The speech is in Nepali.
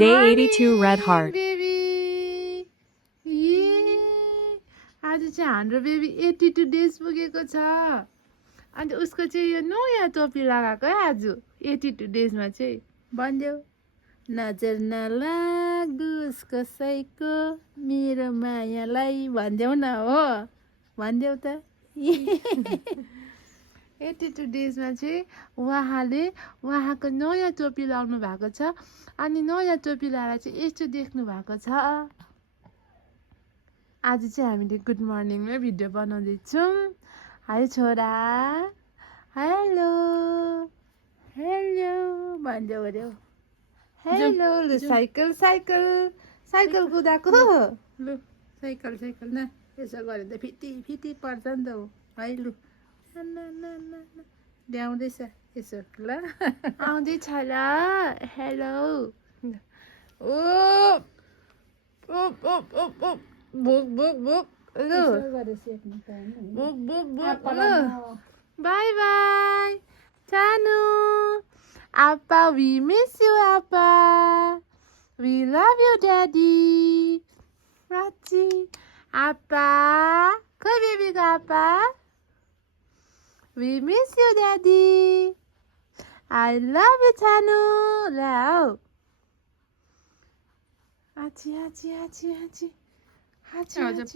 Day 82 Red Heart. बेबी आज चाहिँ हाम्रो बेबी 82 डेज पुगेको छ अनि उसको चाहिँ यो नयाँ टोपी लगाएको है आज 82 डेजमा चाहिँ भनिदेऊ नजर नलागोस् कसैको मेरो मायालाई भनिदेऊ न हो भनिदेऊ त 82 डेजमा चाहिँ उहाँको नयाँ टोपी लाउनु भएको छ अनि नयाँ टोपी लाएर चाहिँ यस्तो देख्नु भएको छ आज चाहिँ हामीले गुड मर्निङमा भिडियो बनाउँदैछौँ है छोरा हेलो हेलो भनिदेऊ अरे हेलो लु साइकल साइकल साइकल कुदाएको लु साइकल साइकल न यसो गऱ्यो त फिटी फिटी पर्छ नि त हो है लु ल्याउँदैछ यसो ल आउँदैछ ल हेलो ओ बुक बुक बुक लु बुक बुक बुक लु बाई बाई सानो Appa, we miss you, Appa. We love you, Daddy. Rachi. Appa. Come, baby, Appa. We miss you, Daddy. I love you, Tanu. Now. Hachi, hachi, hachi, hachi. Hachi, hachi.